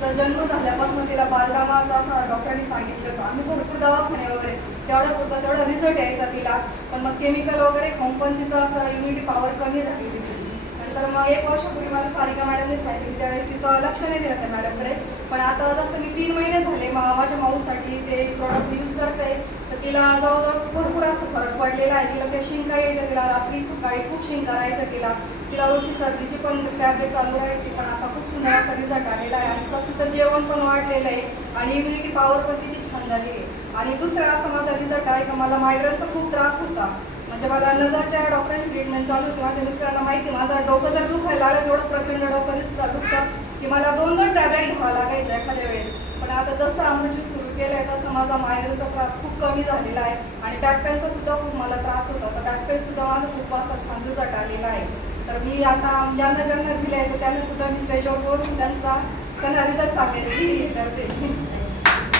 तिचा जन्म झाल्यापासून तिला बालकामाचा असं डॉक्टरांनी सांगितलं होतं. आम्ही भरपूर दवाखाने वगैरे तेवढा रिझल्ट यायचा तिला, पण मग केमिकल वगैरे खाऊन पण तिचं असं इम्युनिटी पॉवर कमी झाली होती तिची. नंतर मग 1 वर्षापूर्वी मला सारिका मॅडमने सांगितलं, त्यावेळेस तिचं लक्ष नाही दिलं त्या मॅडमकडे. पण आता जसं मी 3 महिने झाले माझ्या माऊसाठी ते प्रोडक्ट यूज करते, तर तिला जवळजवळ भरपूर असं फरक पडलेला आहे. तिला त्या शिंका यायच्या, तिला रात्री सकाळी खूप शिंका राहायच्या तिला रोजची सर्दीची पण टॅबलेट चालू राहायची. पण आता खूप सुंदर असा रिझल्ट आलेला आहे आणि प्लस तिचं जेवण पण वाढलेलं आहे आणि इम्युनिटी पॉवर पण तिची छान झाली आहे. आणि दुसरा असा माझा रिझल्ट आहे का मला मायग्रेनचा खूप त्रास होता. म्हणजे मला नगरच्या डॉक्टरांची ट्रीटमेंट चालू होती. माझ्या मिस्टरांना माहिती माझं डोकं जर दुखायला लागलं, तेवढं प्रचंड डोकं दुखतं की मला 2-2 टॅबलेट घ्यावं लागायच्या एखाद्या वेळेस. पण आता जसं अमृत ज्यूस सुरू केलं आहे तसं माझा मायग्रेनचा त्रास खूप कमी झालेला आहे आणि बॅक पेनचा सुद्धा खूप मला त्रास होता. तर बॅक पेन सुद्धा माझा खूप असा छान रिझल्ट आलेला आहे. तर मी आता ज्यांना दिले आहे तर त्यांना सुद्धा मी स्टेजवर बोलून त्यांना रिझल्ट सांगायचे करते.